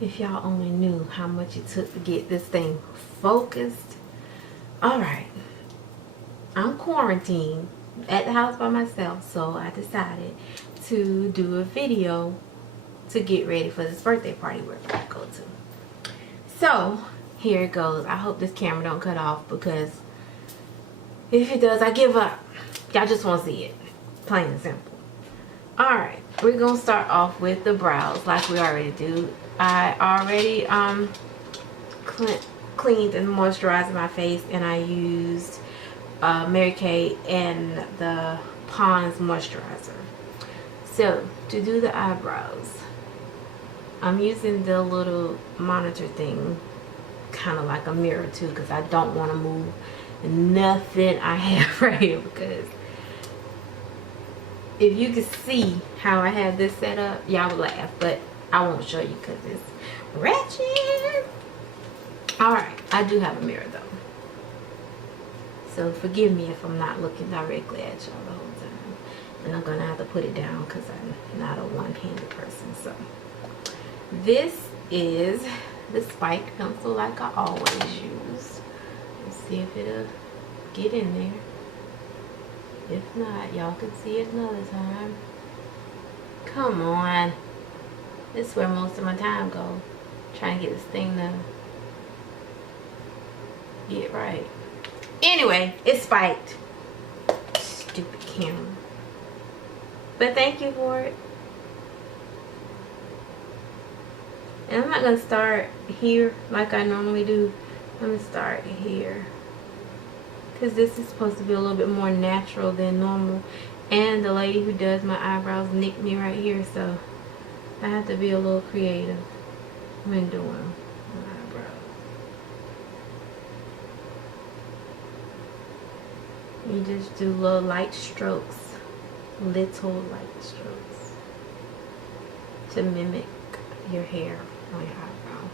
If y'all only knew how much it took to get this thing focused. Alright, I'm quarantined at the house by myself, so I decided to do a video to get ready for this birthday party we're about to go to. So here it goes. I hope this camera don't cut off, because if it does, I give up. Y'all just want to see it, plain and simple. Alright, we're gonna start off with the brows like we already do. I already cleaned and moisturized my face, and I used Mary Kay and the Pond's moisturizer. So to do the eyebrows, I'm using the little monitor thing, kind of like a mirror too, because I don't want to move nothing I have right here, because if you could see how I have this set up, y'all would laugh, but I won't show you because it's ratchet. Alright, I do have a mirror though, so forgive me if I'm not looking directly at y'all the whole time, and I'm gonna have to put it down because I'm not a one-handed person. So this is the spike pencil like I always use. Let's see if it'll get in there. If not, y'all can see it another time. Come on. This is where most of my time goes, trying to get this thing to get right. Anyway, it's spiked. Stupid camera. But thank you for it. And I'm not going to start here like I normally do. I'm going to start here, because this is supposed to be a little bit more natural than normal. And the lady who does my eyebrows nicked me right here, so I have to be a little creative when doing my eyebrows. You just do little light strokes, to mimic your hair on your eyebrow.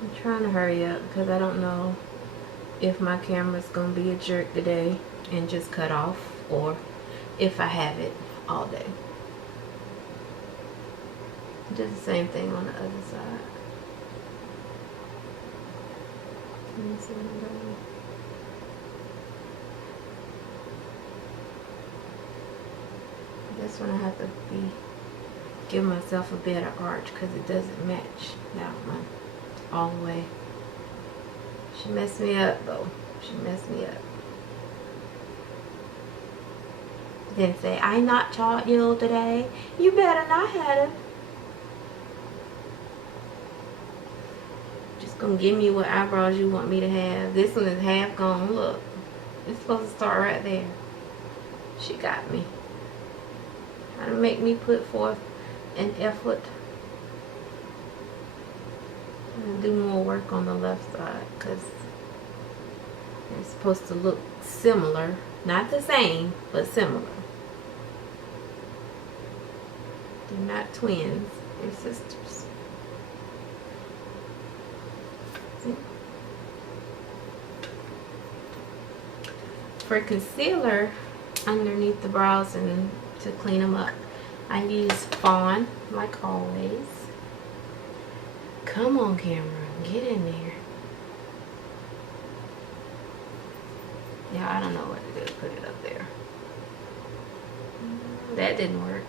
I'm trying to hurry up because I don't know if my camera's gonna be a jerk today and just cut off, or if I have it all day. Do the same thing on the other side. Can you see what I'm doing? This one I have to give myself a better arch because it doesn't match that one all the way. She messed me up though. She messed me up. Then say, I not taught you today. You better not have it. Just gonna give me what eyebrows you want me to have. This one is half gone. Look, it's supposed to start right there. She got me. Trying to make me put forth an effort. And do more work on the left side, because it's supposed to look similar. Not the same, but similar. They're not twins, they're sisters. See? For concealer underneath the brows and to clean them up, I use Fawn like always. Come on, camera, get in there. Yeah, I don't know what to do. Put it up there. That didn't work.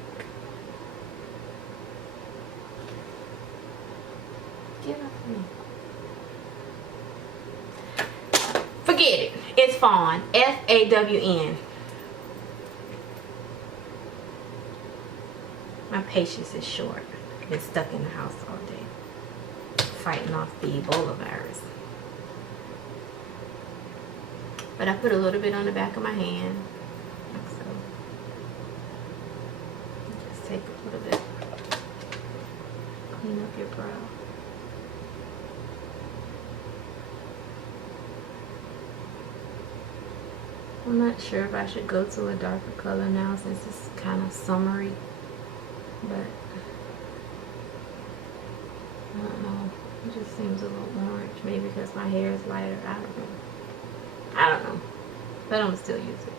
Get off me. Forget it. It's Fawn. F-A-W-N. My patience is short. I've been stuck in the house all day, fighting off the Ebola virus. But I put a little bit on the back of my hand, like so. Just take a little bit, clean up your brow. I'm not sure if I should go to a darker color now since it's kind of summery, but I don't know. I'm It just seems a little orange. Maybe because my hair is lighter. I don't know. I don't know. But I'm still use it.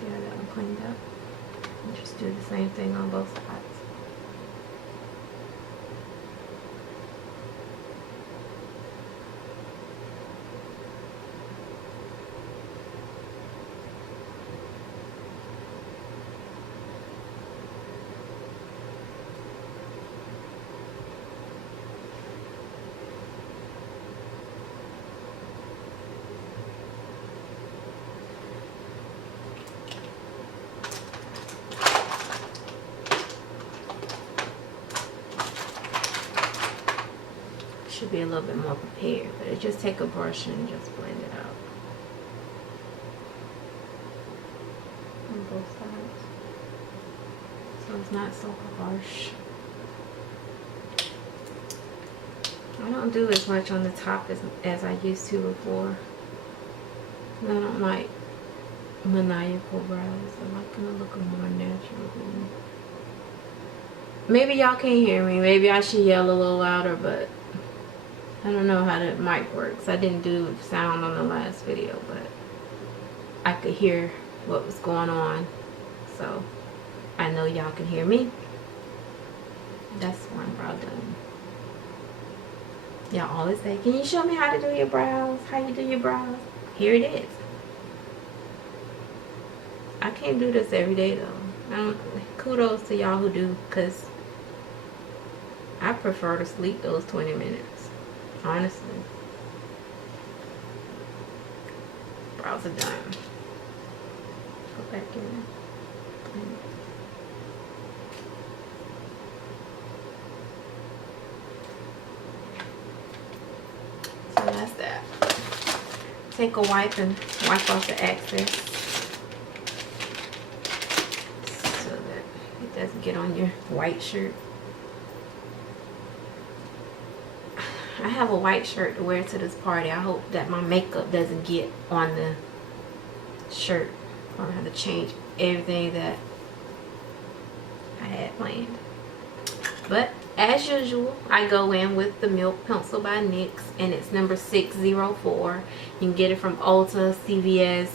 See how that one cleaned up? And just do the same thing on both sides. Should be a little bit more prepared, but it just take a brush and just blend it out on both sides, so it's not so harsh. I don't do as much on the top as I used to before. I don't like maniacal brows. I like them to look more natural. Maybe y'all can't hear me. Maybe I should yell a little louder, but I don't know how the mic works. I didn't do sound on the last video, but I could hear what was going on. So I know y'all can hear me. That's one brow done. Y'all always say, can you show me how to do your brows? How you do your brows? Here it is. I can't do this every day though. Kudos to y'all who do, because I prefer to sleep those 20 minutes. Honestly. Brows are done. Go back in. So that's that. Take a wipe and wipe off the excess so that it doesn't get on your white shirt. I have a white shirt to wear to this party. I hope that my makeup doesn't get on the shirt. I'm gonna have to change everything that I had planned. But as usual, I go in with the Milk Pencil by NYX, and it's number 604. You can get it from Ulta, CVS,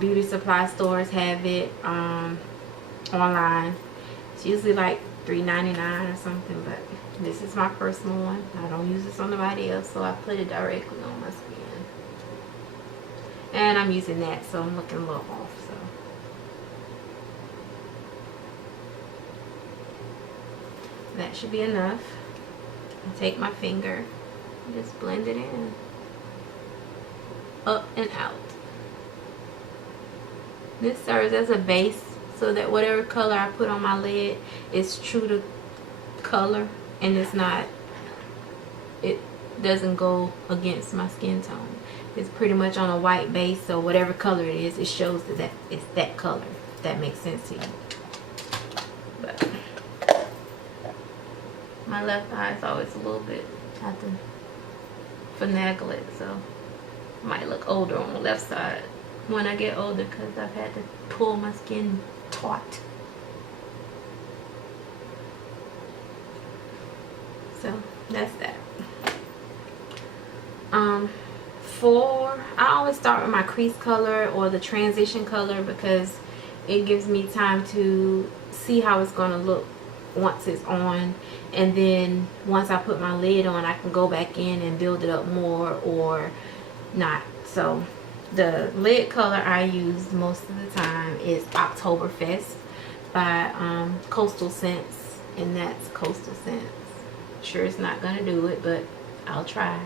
beauty supply stores have it online. It's usually like $3.99 or something, but this is my personal one. I don't use this on nobody else, so I put it directly on my skin. And I'm using that, so I'm looking a little off. So that should be enough. I'll take my finger and just blend it in. Up and out. This serves as a base so that whatever color I put on my lid is true to color, and it doesn't go against my skin tone. It's pretty much on a white base, so whatever color it is, it shows that it's that color, if that makes sense to you. But my left eye is always a little bit, I have to finagle it, so I might look older on the left side when I get older, because I've had to pull my skin taut. So that's that. I always start with my crease color or the transition color, because it gives me time to see how it's going to look once it's on, and then once I put my lid on, I can go back in and build it up more or not. So the lid color I use most of the time is Oktoberfest by Coastal Scents, and that's Coastal Scents. Sure, it's not gonna do it, but I'll try.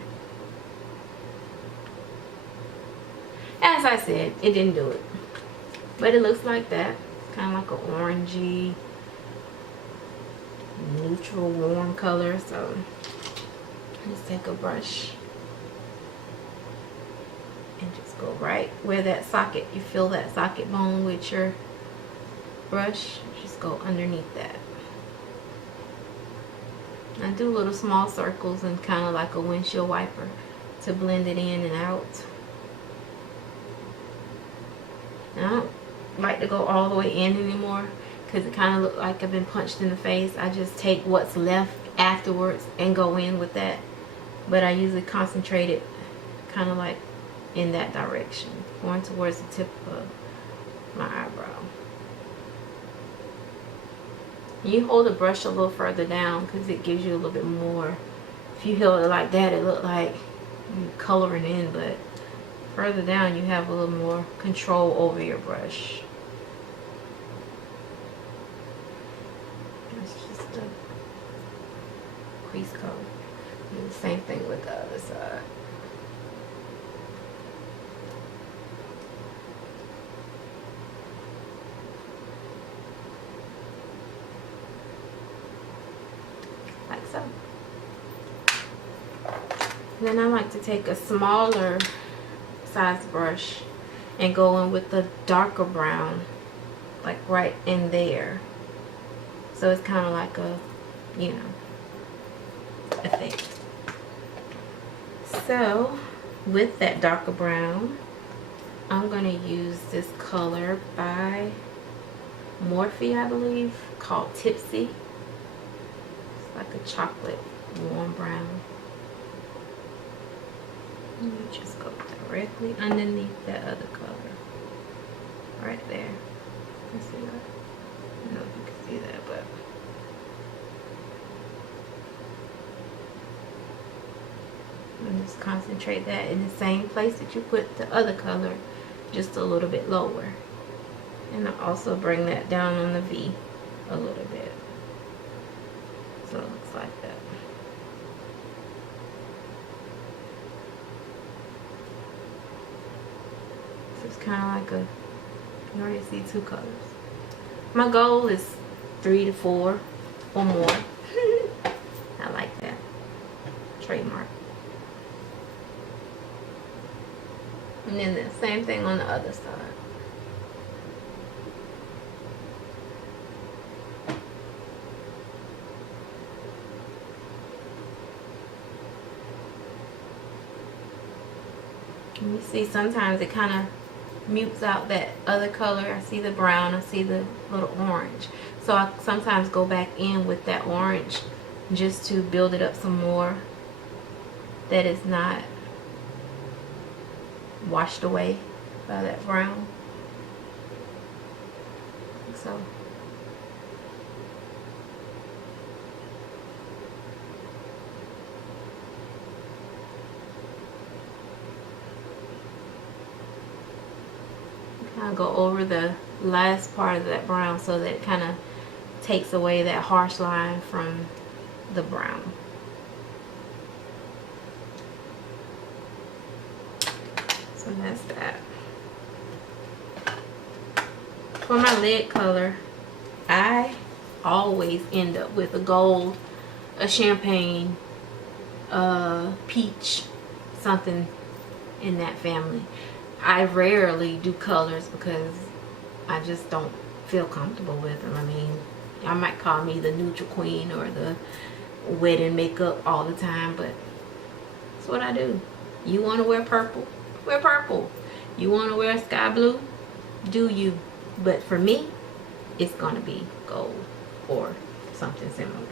As I said, it didn't do it, but it looks like that. Kind of like an orangey, neutral, warm color. So just take a brush and just go right where that socket, you feel that socket bone with your brush, just go underneath that. I do little small circles and kind of like a windshield wiper to blend it in and out. I don't like to go all the way in anymore, because it kind of looked like I've been punched in the face. I just take what's left afterwards and go in with that. But I usually concentrate it kind of like in that direction, going towards the tip of my eyebrow. You hold the brush a little further down because it gives you a little bit more. If you hold it like that, it looked like you're coloring in, but further down you have a little more control over your brush. It's just a crease color. Do the same thing with the other side. Like so. Then I like to take a smaller size brush and go in with the darker brown, like right in there. So it's kind of like a, you know, effect. So with that darker brown, I'm going to use this color by Morphe, I believe, called Tipsy. It's like a chocolate warm brown. You just go directly underneath that other color. Right there. You see that? I don't know if you can see that, but and just concentrate that in the same place that you put the other color, just a little bit lower. And I'll also bring that down on the V a little bit. So it looks like that. So it's kind of like a, you already see two colors. My goal is 3 to 4 or more. I like that. Trademark. And then the same thing on the other side. And you see sometimes it kind of mutes out that other color. I see the brown, I see the little orange. So I sometimes go back in with that orange just to build it up some more. That is not washed away by that brown. Like so. I'll go over the last part of that brown so that it kind of takes away that harsh line from the brown. So that's that. For my lid color, I always end up with a gold, a champagne, a peach, something in that family. I rarely do colors because I just don't feel comfortable with them. I mean, y'all might call me the neutral queen or the wedding makeup all the time, but that's what I do. You want to wear purple? Wear purple. You want to wear sky blue? Do you? But for me, it's going to be gold or something similar.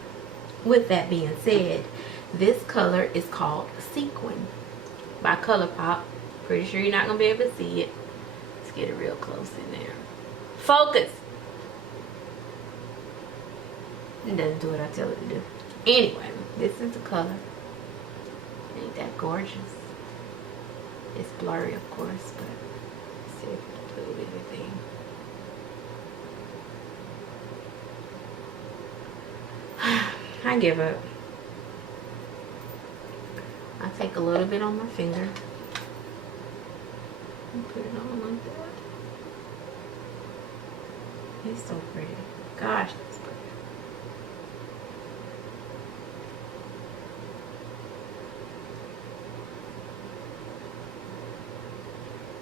With that being said, this color is called Sequin by ColourPop. Pretty sure you're not going to be able to see it. Let's get it real close in there. Focus! It doesn't do what I tell it to do. Anyway, this is the color. Ain't that gorgeous? It's blurry, of course, but let's see if I do anything. I give up. I take a little bit on my finger. Put it on like that. It's so pretty. Gosh, that's pretty.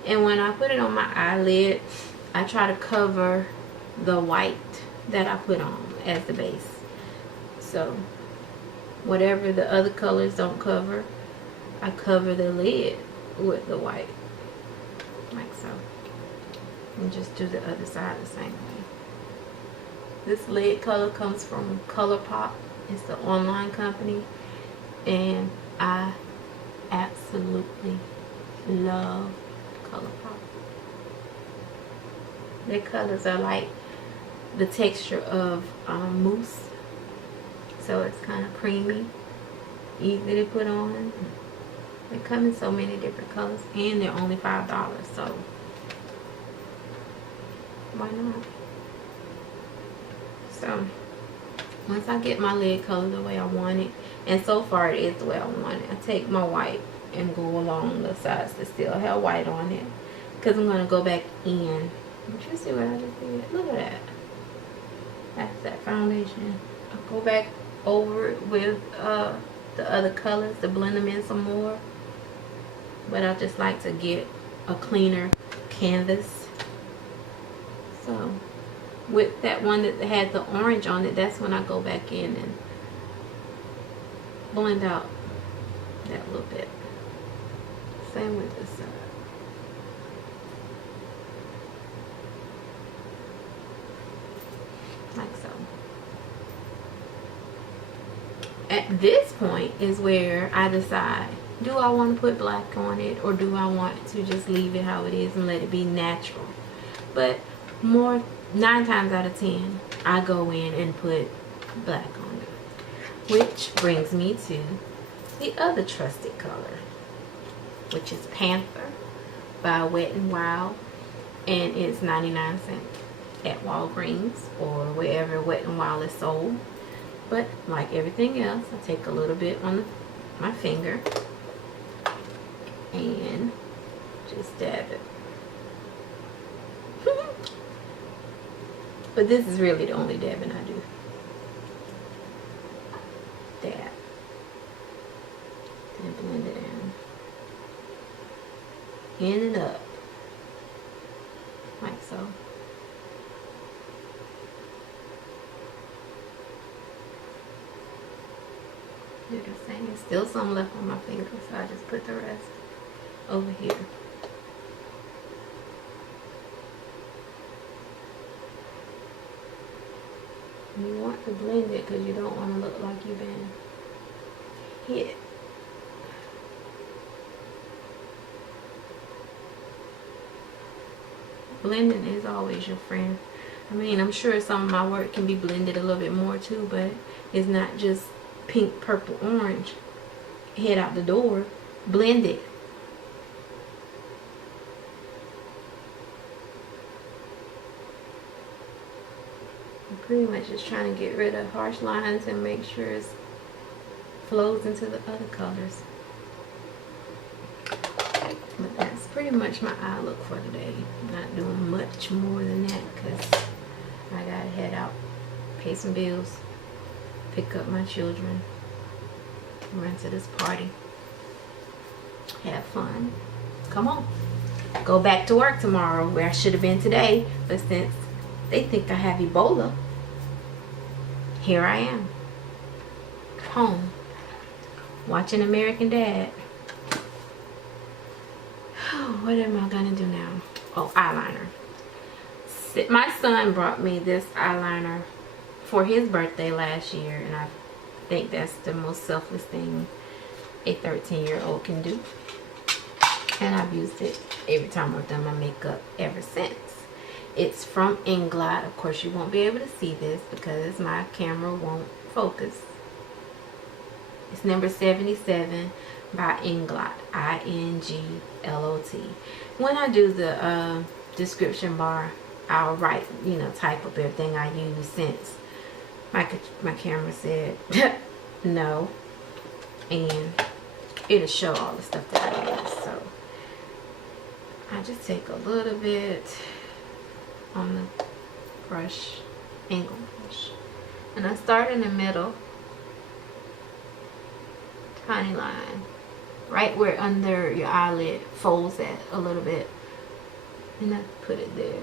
And when I put it on my eyelid, I try to cover the white that I put on as the base. So whatever the other colors don't cover, I cover the lid with the white. Like so. And just do the other side the same way. This lid color comes from ColourPop. It's the online company, and I absolutely love ColourPop. Their colors are like the texture of mousse, so it's kind of creamy, easy to put on. They come in so many different colors, and they're only $5, so why not? So once I get my lid color the way I want it, and so far it is the way I want it, I take my white and go along the sides that still have white on it, because I'm going to go back in. Did you see what I just did? Look at that. That's that foundation. I'll go back over it with the other colors to blend them in some more, but I just like to get a cleaner canvas. So with that one that had the orange on it, that's when I go back in and blend out that little bit. Same with this side. Like so. At this point is where I decide, do I want to put black on it, or do I want to just leave it how it is and let it be natural? But 9 times out of 10 I go in and put black on it, which brings me to the other trusted color, which is Panther by Wet n Wild, and it's 99 cents at Walgreens or wherever Wet n Wild is sold. But like everything else, I take a little bit on my finger and just dab it. But this is really the only dabbing I do. Dab. And blend it in and up. Like so. Do the same. There's still some left on my finger, so I just put the rest over here. You want to blend it because you don't want to look like you've been hit. Blending is always your friend. I mean, I'm sure some of my work can be blended a little bit more too, but it's not just pink, purple, orange. Head out the door. Blend it. Pretty much just trying to get rid of harsh lines and make sure it flows into the other colors. But that's pretty much my eye look for today. I'm not doing much more than that because I gotta head out, pay some bills, pick up my children, run to this party, have fun. Come on, go back to work tomorrow where I should have been today, but since they think I have Ebola, here I am, home, watching American Dad. What am I gonna do now? Oh, eyeliner. My son brought me this eyeliner for his birthday last year, and I think that's the most selfless thing a 13-year-old can do. And I've used it every time I've done my makeup ever since. It's from Inglot. Of course, you won't be able to see this because my camera won't focus. It's number 77 by Inglot. I-N-G-L-O-T. When I do the description bar, I'll write, type up everything I use since my camera said no. And it'll show all the stuff that I use. So I just take a little bit on the brush, angle brush, and I start in the middle, tiny line, right where under your eyelid folds at a little bit, and I put it there,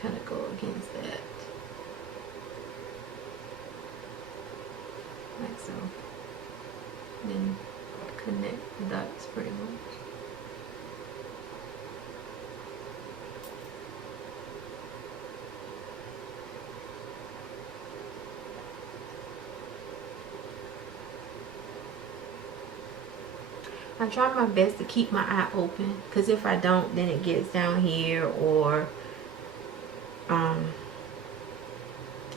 kind of go against that, like so, then connect the dots pretty much. I try my best to keep my eye open, because if I don't, then it gets down here, or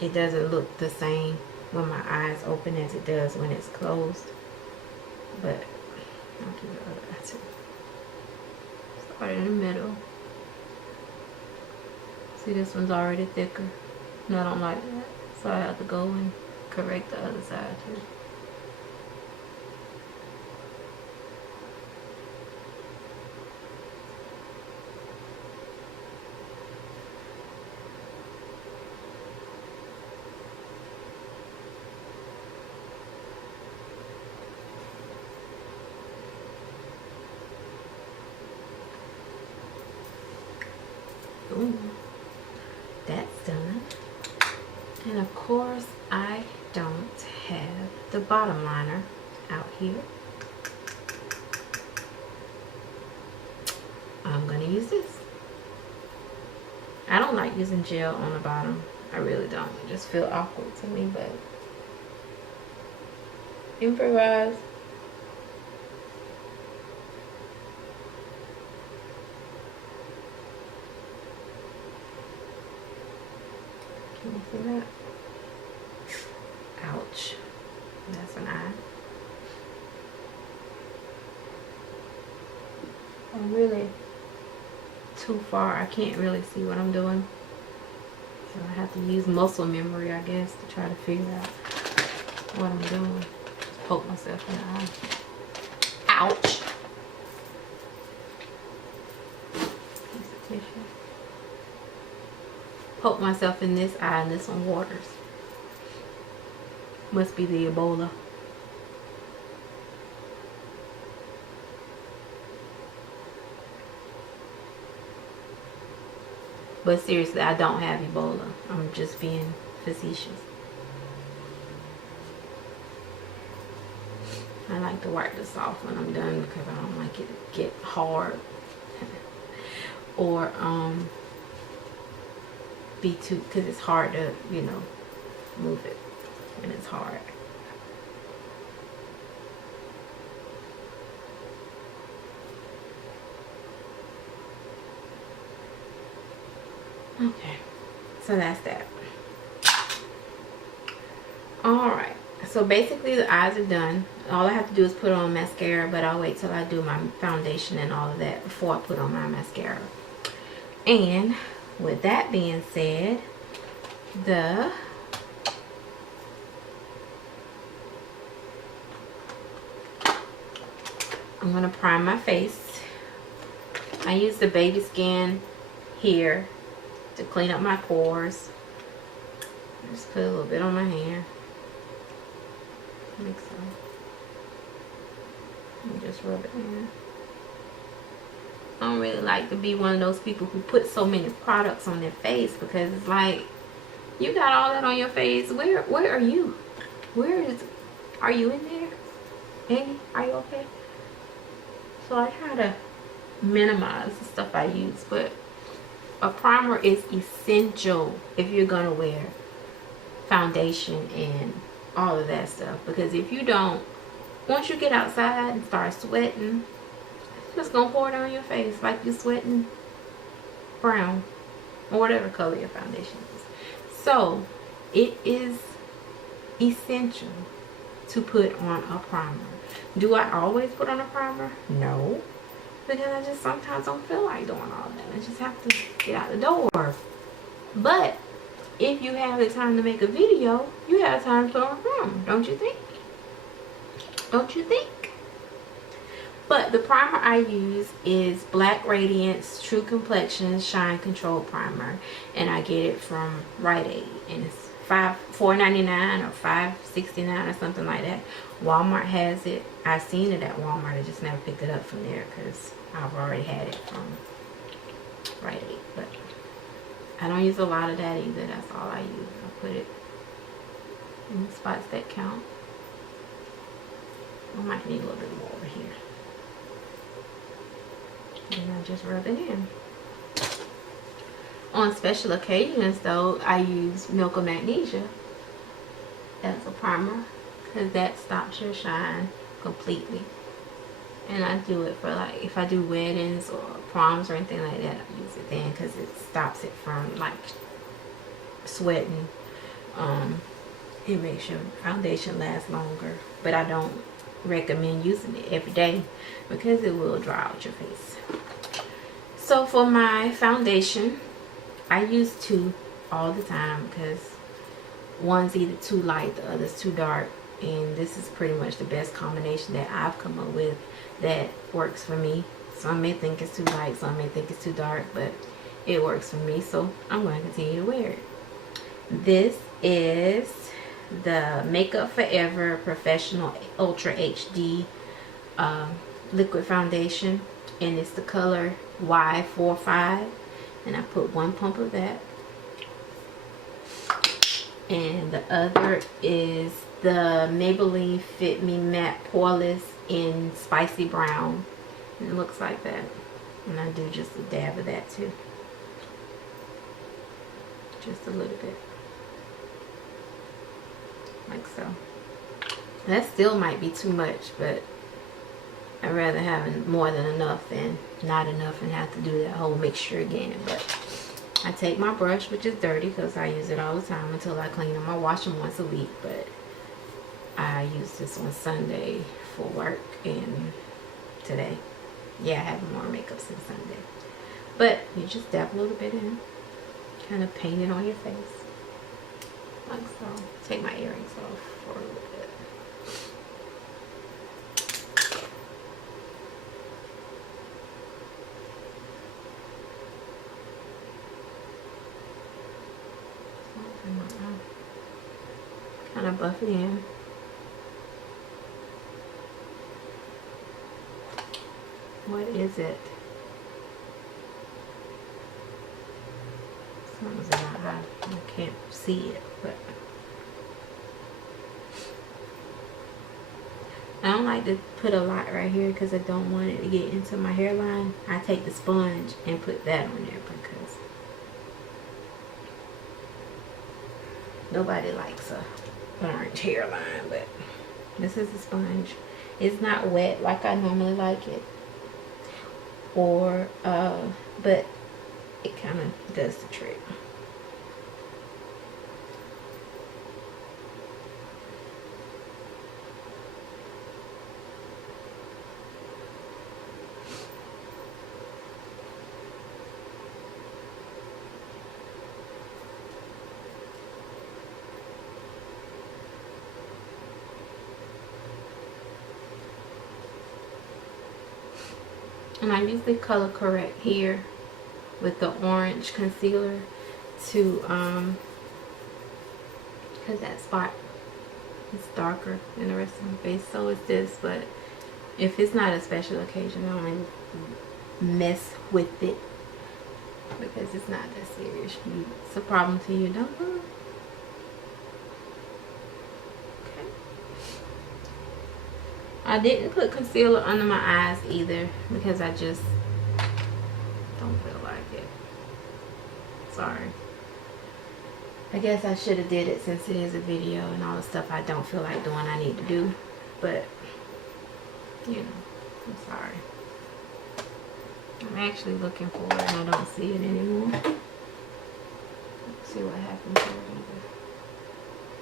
it doesn't look the same when my eye is open as it does when it's closed. But I'll do the other eye too. Start in the middle. See, this one's already thicker, and I don't like that, so I have to go and correct the other side too. Ooh, that's done. And of course, I don't have the bottom liner out here. I'm gonna use this. I don't like using gel on the bottom. I really don't. It just feels awkward to me, but improvise. Can you see that? Ouch. That's an eye. I'm really too far. I can't really see what I'm doing. So I have to use muscle memory, I guess, to try to figure out what I'm doing. Just poke myself in the eye. Ouch. Piece of tissue. Poke myself in this eye, and this one waters. Must be the Ebola. But seriously, I don't have Ebola. I'm just being facetious. I like to wipe this off when I'm done, because I don't like it to get hard or be too, because it's hard to, you know, move it when it's hard. Okay, so that's that. Alright, so basically the eyes are done. All I have to do is put on mascara, but I'll wait till I do my foundation and all of that before I put on my mascara. And with that being said, I'm going to prime my face. I use the baby skin here to clean up my pores. Just put a little bit on my hand. Mix some. And just rub it in. I don't really like to be one of those people who put so many products on their face, because it's like, you got all that on your face. Where are you? Are you in there? Annie, are you okay? So I try to minimize the stuff I use, but a primer is essential if you're gonna wear foundation and all of that stuff, because if you don't, once you get outside and start sweating, it's just gonna pour down your face like you're sweating brown or whatever color your foundation is. So it is essential to put on a primer. Do I always put on a primer? No, because I just sometimes don't feel like doing all that. I just have to get out the door. But if you have the time to make a video, you have time to put on a primer, don't you think? Don't you think? But the primer I use is Black Radiance True Complexion Shine Control Primer, and I get it from Rite Aid, and it's $4.99 or $5.69 or something like that. Walmart has it. I've seen it at Walmart. I just never picked it up from there because I've already had it from Rite Aid. But I don't use a lot of that either. That's all I use. I put it in the spots that count. I might need a little bit more over here. And I just rub it in. On special occasions though, I use Milk of Magnesia as a primer, because that stops your shine completely. And I do it for like if I do weddings or proms or anything like that, I use it then because it stops it from like sweating. It makes your foundation last longer, but I don't recommend using it every day because it will dry out your face. So for my foundation, I use two all the time because one's either too light, the other's too dark, and this is pretty much the best combination that I've come up with that works for me. Some may think it's too light, some may think it's too dark, but it works for me, so I'm going to continue to wear it. This is the Makeup Forever Professional Ultra HD liquid foundation, and it's the color Y45, and I put one pump of that. And the other is the Maybelline Fit Me Matte Poreless in Spicy Brown, and it looks like that. And I do just a dab of that too, just a little bit, like so. That still might be too much, but I'd rather have more than enough than not enough and have to do that whole mixture again. But I take my brush, which is dirty because I use it all the time until I clean them. I wash them once a week, but I use this on Sunday for work and today. Yeah, I haven't worn makeup since Sunday. But you just dab a little bit in, kind of paint it on your face, like so. Take my earrings off for a little bit. Kind of buff it in. What is it? Something's in my eye. I can't see it, but I don't like to put a lot right here because I don't want it to get into my hairline. I take the sponge and put that on there because nobody likes a orange hairline, but this is a sponge. It's not wet like I normally like it, or but it kind of does the trick. And I usually color correct here with the orange concealer to because that spot is darker than the rest of my face, so is this. But if it's not a special occasion, I don't really mess with it because it's not that serious. It's a problem to you, don't you? I didn't put concealer under my eyes either because I just don't feel like it. Sorry. I guess I should have did it since it is a video and all the stuff I don't feel like doing I need to do. But, you know, I'm sorry. I'm actually looking for it and I don't see it anymore. Let's see what happens here.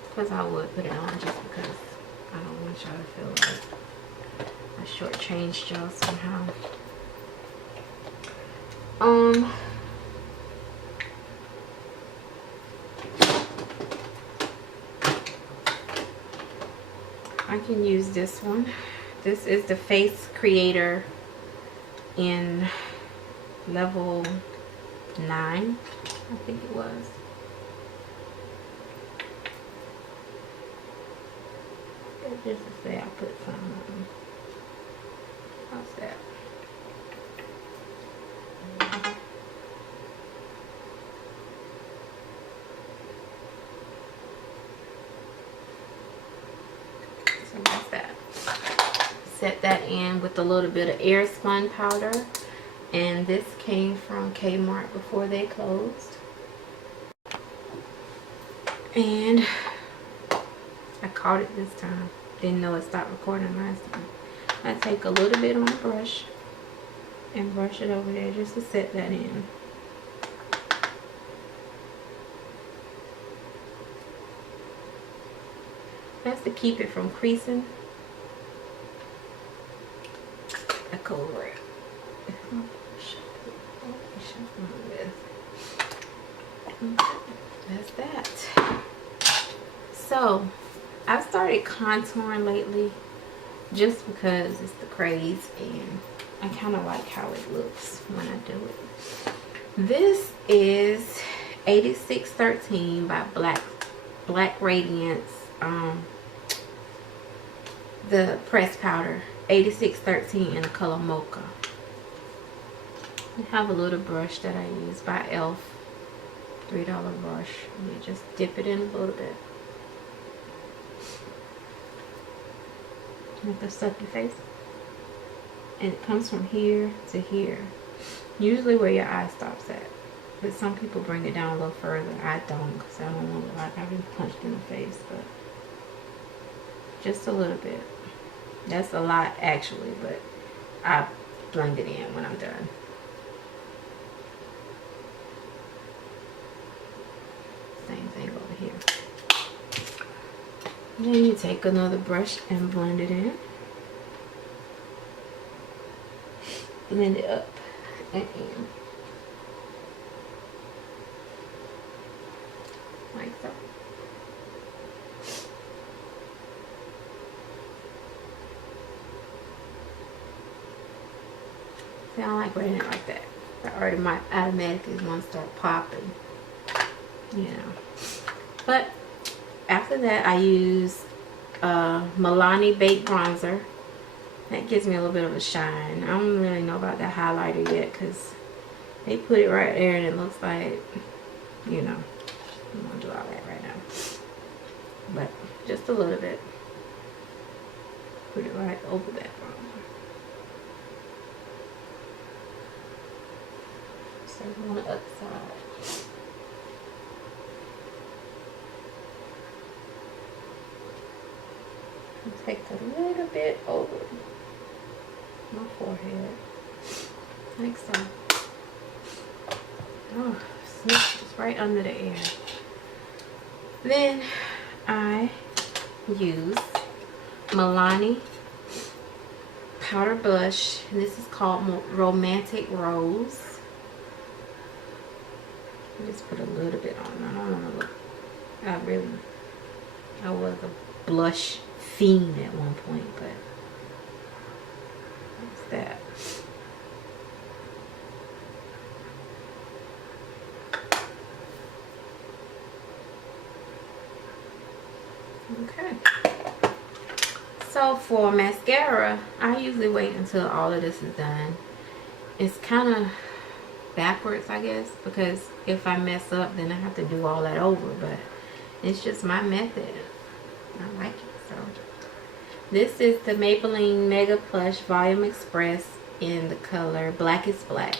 Because I would put it on just because I don't want y'all to feel like I shortchanged y'all somehow. I can use this one. This is the Face Creator in level 9, I think it was. Just to say I put some on. How's that? So that's that. Set that in with a little bit of Airspun powder. And this came from Kmart before they closed. And I caught it this time. Didn't know it stopped recording last time. I take a little bit on the brush and brush it over there just to set that in. That's to keep it from creasing. I cover it. That's that. So I've started contouring lately just because it's the craze and I kind of like how it looks when I do it. This is 8613 by Black Radiance. The pressed powder, 8613 in the color Mocha. I have a little brush that I use by e.l.f. $3 brush. You just dip it in a little bit. Make the sucky face. And it comes from here to here. Usually where your eye stops at. But some people bring it down a little further. I don't, because I don't want to look like I've been punched in the face. But just a little bit. That's a lot actually, but I blend it in when I'm done. Same thing over here. Then you take another brush and blend it in. Blend it up and in. Like so. See, I don't like wearing it like that. I already might automatically want to start popping. You know. But after that, I use Milani Baked Bronzer. That gives me a little bit of a shine. I don't really know about that highlighter yet because they put it right there and it looks like, you know, I'm going to do all that right now. But just a little bit. Put it right over that bronzer. So on the other side. Take a little bit over my forehead, like so. Oh, snip, just right under the ear. Then I use Milani powder blush. This is called Romantic Rose. Just put a little bit on. I don't want to look. I was a blush fiend at one point, but what's that? Okay. So for mascara, I usually wait until all of this is done. It's kind of backwards, I guess, because if I mess up, then I have to do all that over, but it's just my method. I like it. So this is the Maybelline Mega Plush Volume Express in the color Blackest Black.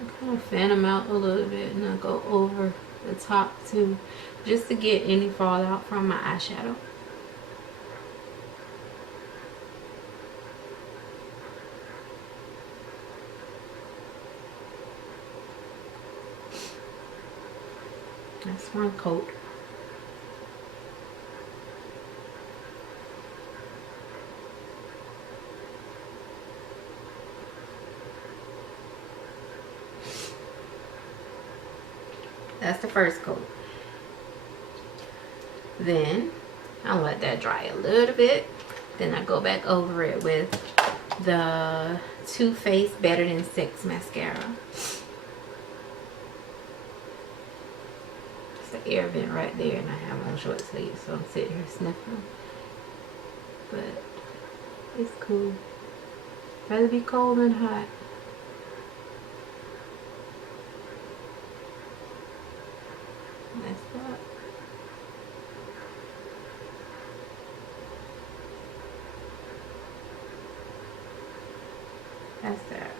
I kind of fan them out a little bit and I go over the top too, just to get any fallout from my eyeshadow. That's one coat. That's the first coat. Then I'll let that dry a little bit. Then I go back over it with the Too Faced Better Than Sex mascara. The air vent right there, and I have on short sleeves, so I'm sitting here sniffing. But it's cool. Rather be cold than hot. That's that. That's that.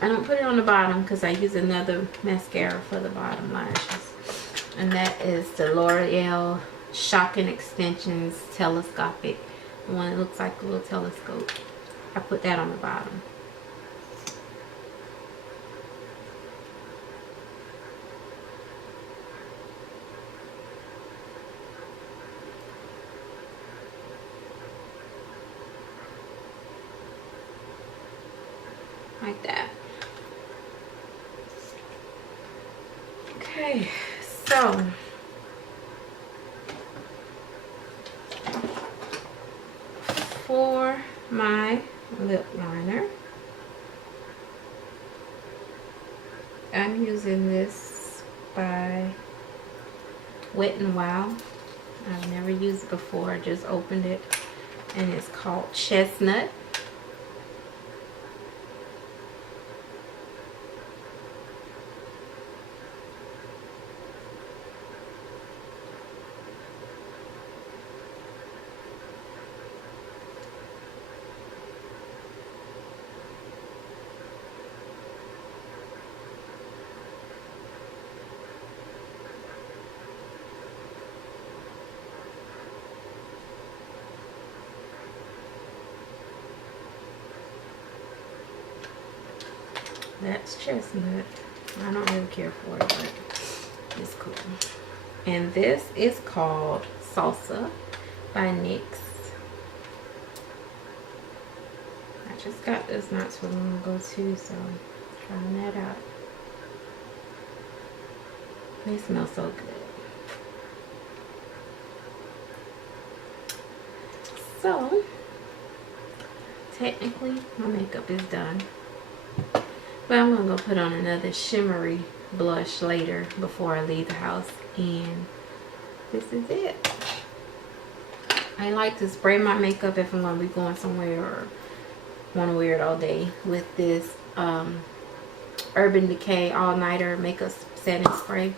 I don't put it on the bottom because I use another mascara for the bottom lashes. And that is the Loreal Shocking Extensions Telescopic. The one that looks like a little telescope. I put that on the bottom. Like that. Okay, so for my lip liner, I'm using this by Wet n Wild. I've never used it before. I just opened it, and it's called Chestnut. That's Chestnut. I don't really care for it, but it's cool. And this is called Salsa by NYX. I just got this not so long ago too, so trying that out. They smell so good. So technically my makeup is done. But I'm going to go put on another shimmery blush later before I leave the house. And this is it. I like to spray my makeup if I'm going to be going somewhere or want to wear it all day with this Urban Decay All Nighter Makeup Setting Spray.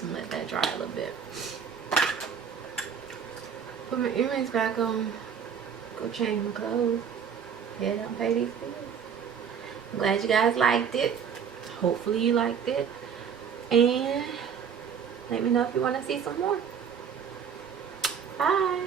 And let that dry a little bit. Put my earrings back on. Go change my clothes. Head up, pay these bills. I'm glad you guys liked it. Hopefully you liked it. And let me know if you want to see some more. Bye.